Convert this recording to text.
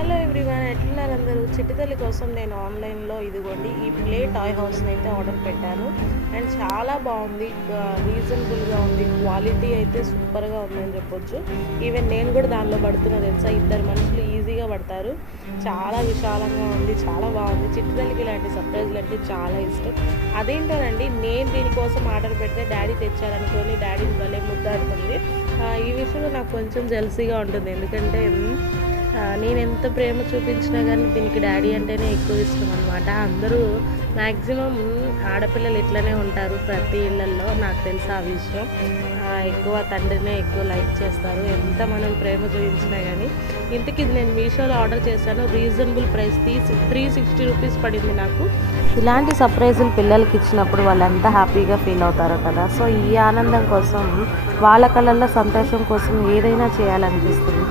Hello everyone, ఎట్లున్నారు అందరూ? చిట్టి తల్లి కోసం నేను ఆన్లైన్లో ఇదిగోండి ఈ ప్లే టాయ్ హౌస్ని అయితే ఆర్డర్ పెట్టాను. అండ్ చాలా బాగుంది, రీజనబుల్గా ఉంది, క్వాలిటీ అయితే సూపర్గా ఉందని చెప్పొచ్చు. ఈవెన్ నేను కూడా దానిలో పడుతున్నా తెలుసా, ఇద్దరు మనుషులు ఈజీగా పడతారు. చాలా విశాలంగా ఉంది, చాలా బాగుంది. చిట్టి తల్లికి ఇలాంటి సర్ప్రైజ్లు అంటే చాలా ఇష్టం. అదేంటోనండి, నేను దీనికోసం ఆర్డర్ పెడితే డాడీ తెచ్చారనుకొని డాడీని భలే ముద్దాడుతుంది. ఈ విషయంలో నాకు కొంచెం జెలసీగా ఉంటుంది, ఎందుకంటే నేను ఎంత ప్రేమ చూపించినా కానీ దీనికి డాడీ అంటేనే ఎక్కువ ఇష్టం అనమాట. అందరూ మ్యాక్సిమం ఆడపిల్లలు ఇట్లనే ఉంటారు ప్రతి ఇళ్ళల్లో, నాకు తెలుసు ఆ విషయం. ఎక్కువ తండ్రినే ఎక్కువ లైక్ చేస్తారు ఎంత మనం ప్రేమ చూపించినా కానీ. ఇంతకీ ఇది నేను మీషోలో ఆర్డర్ చేశాను, రీజనబుల్ ప్రైస్ 360 రూపీస్ పడింది నాకు. ఇలాంటి సర్ప్రైజులు పిల్లలకి ఇచ్చినప్పుడు వాళ్ళు ఎంత హ్యాపీగా ఫీల్ అవుతారో కదా. సో ఈ ఆనందం కోసం, వాళ్ళ కళ్ళల్లో సంతోషం కోసం ఏదైనా చేయాలనిపిస్తుంది.